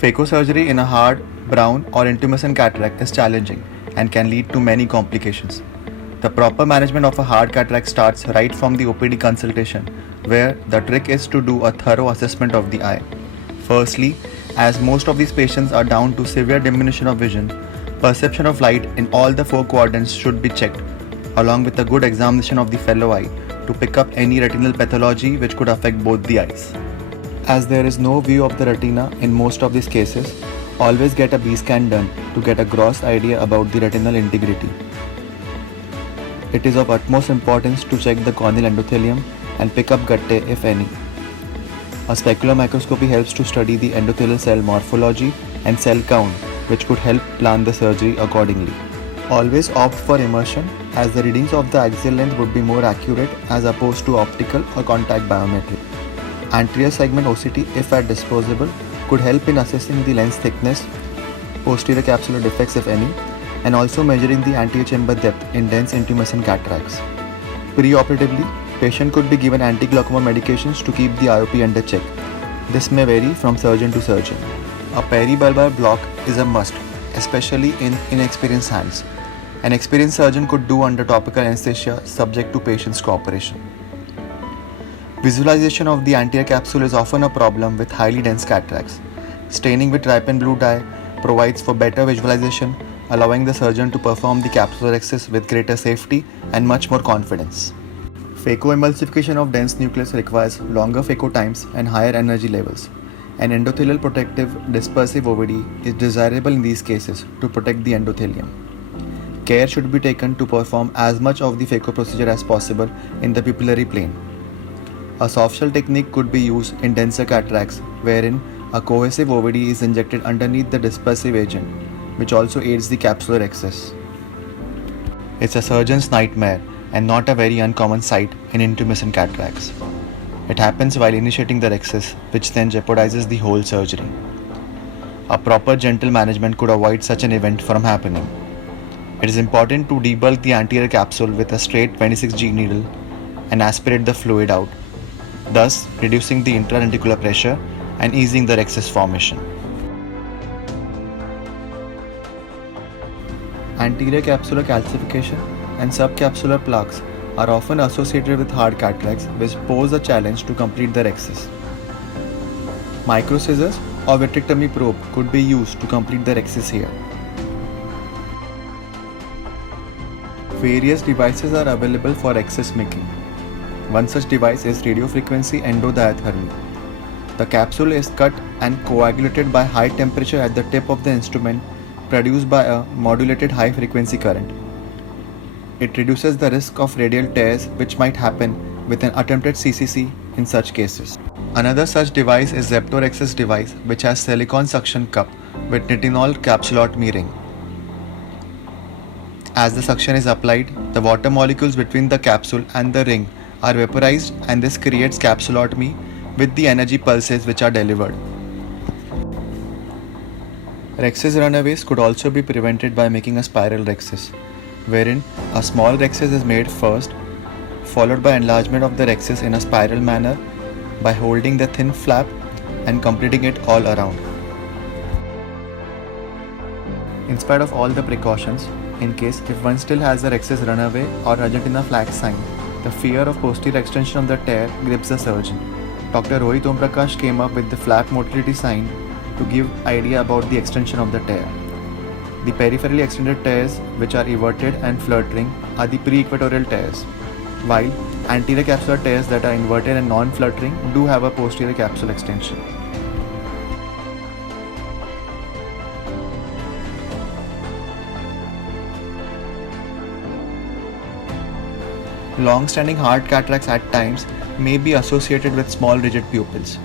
Phacosurgery in a hard, brown, or intumescent cataract is challenging and can lead to many complications. The proper management of a hard cataract starts right from the OPD consultation, where the trick is to do a thorough assessment of the eye. Firstly, as most of these patients are down to severe diminution of vision, perception of light in all the four quadrants should be checked, along with a good examination of the fellow eye to pick up any retinal pathology which could affect both the eyes. As there is no view of the retina in most of these cases, always get a B scan done to get a gross idea about the retinal integrity. It is of utmost importance to check the corneal endothelium and pick up guttae if any. A specular microscopy helps to study the endothelial cell morphology and cell count, which could help plan the surgery accordingly. Always opt for immersion, as the readings of the axial length would be more accurate as opposed to optical or contact biometry. Anterior segment OCT, if at disposable, could help in assessing the lens thickness, posterior capsular defects if any, and also measuring the anterior chamber depth in dense intumescent cataracts. Pre-operatively, patient could be given anti-glaucoma medications to keep the IOP under check. This may vary from surgeon to surgeon. A peribulbar block is a must, especially in inexperienced hands. An experienced surgeon could do under topical anesthesia subject to patient's cooperation. Visualization of the anterior capsule is often a problem with highly dense cataracts. Staining with trypan blue dye provides for better visualization, allowing the surgeon to perform the capsular excess with greater safety and much more confidence. Phacoemulsification of dense nucleus requires longer phaco times and higher energy levels. An endothelial protective dispersive OVD is desirable in these cases to protect the endothelium. Care should be taken to perform as much of the phaco procedure as possible in the pupillary plane. A soft shell technique could be used in denser cataracts, wherein a cohesive OVD is injected underneath the dispersive agent, which also aids the capsular excess. It's a surgeon's nightmare and not a very uncommon sight in intumescent cataracts. It happens while initiating the excess, which then jeopardizes the whole surgery. A proper gentle management could avoid such an event from happening. It is important to debulk the anterior capsule with a straight 26G needle and aspirate the fluid out, thus reducing the intrareticular pressure and easing the excess formation. Anterior capsular calcification and subcapsular plaques are often associated with hard cataracts, which pose a challenge to complete their excess. Microscissors or vitrectomy probe could be used to complete their excess here. Various devices are available for excess making. One such device is radiofrequency endodiathermy. The capsule is cut and coagulated by high temperature at the tip of the instrument, produced by a modulated high frequency current. It reduces the risk of radial tears which might happen with an attempted CCC in such cases. Another such device is Zeptorexis device, which has silicone suction cup with nitinol capsulotomy ring. As the suction is applied, the water molecules between the capsule and the ring are vaporized, and this creates capsulotomy with the energy pulses which are delivered. Rhexis runaways could also be prevented by making a spiral rhexis, wherein a small rhexis is made first, followed by enlargement of the rhexis in a spiral manner by holding the thin flap and completing it all around. In spite of all the precautions, in case if one still has a rhexis runaway or Argentina flag sign, the fear of posterior extension of the tear grips the surgeon. Dr. Rohit Om Prakash came up with the flap motility sign to give idea about the extension of the tear. The peripherally extended tears, which are everted and fluttering, are the pre-equatorial tears, while anterior capsular tears that are inverted and non-fluttering do have a posterior capsule extension. Long-standing hard cataracts at times may be associated with small rigid pupils.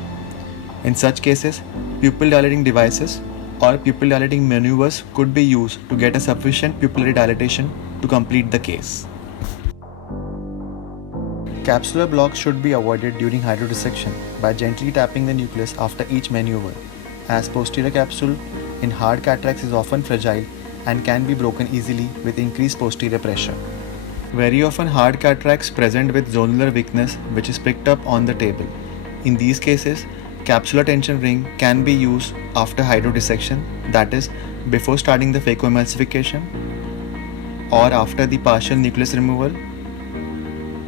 In such cases, pupil dilating devices or pupil dilating maneuvers could be used to get a sufficient pupillary dilatation to complete the case. Capsular blocks should be avoided during hydrodissection by gently tapping the nucleus after each maneuver, as posterior capsule in hard cataracts is often fragile and can be broken easily with increased posterior pressure. Very often hard cataracts present with zonular weakness which is picked up on the table. In these cases, capsular tension ring can be used after hydrodissection, that is, before starting the phacoemulsification, or after the partial nucleus removal,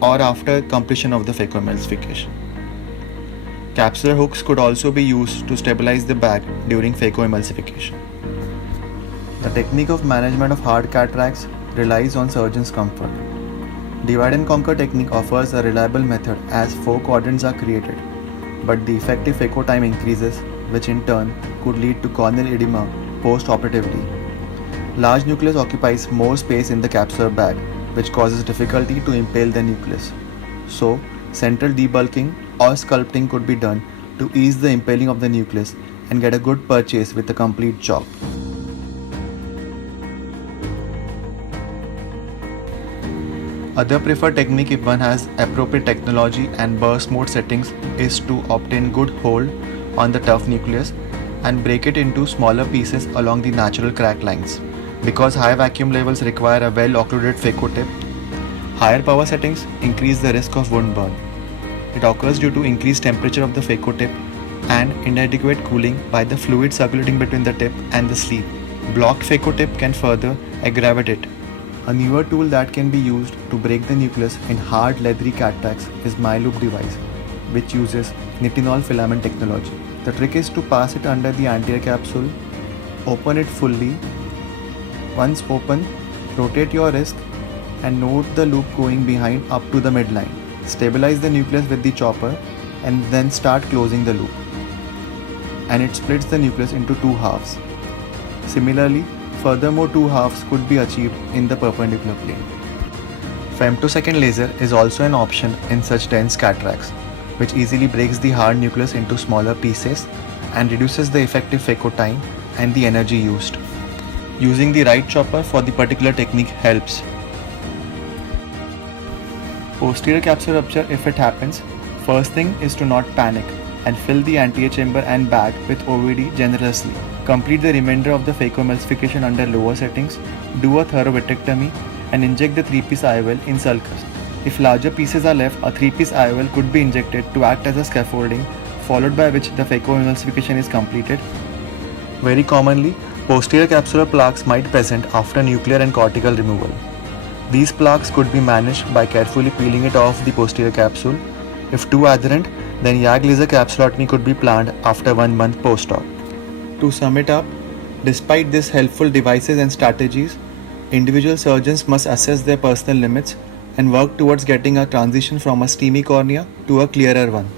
or after completion of the phacoemulsification. Capsular hooks could also be used to stabilize the bag during phacoemulsification. The technique of management of hard cataracts relies on surgeon's comfort. Divide and conquer technique offers a reliable method as 4 quadrants are created, but the effective phaco time increases, which in turn could lead to corneal edema post-operatively. Large nucleus occupies more space in the capsular bag, which causes difficulty to impale the nucleus. So, central debulking or sculpting could be done to ease the impaling of the nucleus and get a good purchase with a complete chop. Other preferred technique if one has appropriate technology and burst mode settings is to obtain good hold on the tough nucleus and break it into smaller pieces along the natural crack lines. Because high vacuum levels require a well occluded phaco tip, higher power settings increase the risk of wound burn. It occurs due to increased temperature of the phaco tip and inadequate cooling by the fluid circulating between the tip and the sleeve. Blocked phaco tip can further aggravate it. A newer tool that can be used to break the nucleus in hard leathery cataracts is MyLoop device, which uses nitinol filament technology. The trick is to pass it under the anterior capsule, open it fully. Once open, rotate your wrist and note the loop going behind up to the midline. Stabilize the nucleus with the chopper and then start closing the loop. And it splits the nucleus into 2 halves. Similarly, furthermore 2 halves could be achieved in the perpendicular plane. Femtosecond laser is also an option in such dense cataracts, which easily breaks the hard nucleus into smaller pieces and reduces the effective phaco time and the energy used. Using the right chopper for the particular technique helps. Posterior capsular rupture, if it happens, first thing is to not panic and fill the anterior chamber and bag with OVD generously. Complete the remainder of the phacoemulsification under lower settings, do a thorough vitrectomy and inject the 3-piece IOL in sulcus. If larger pieces are left, a 3-piece IOL could be injected to act as a scaffolding, followed by which the phacoemulsification is completed. Very commonly, posterior capsular plaques might present after nuclear and cortical removal. These plaques could be managed by carefully peeling it off the posterior capsule. If too adherent, then YAG laser capsulotomy could be planned after 1 month post-op. To sum it up, despite these helpful devices and strategies, individual surgeons must assess their personal limits and work towards getting a transition from a steamy cornea to a clearer one.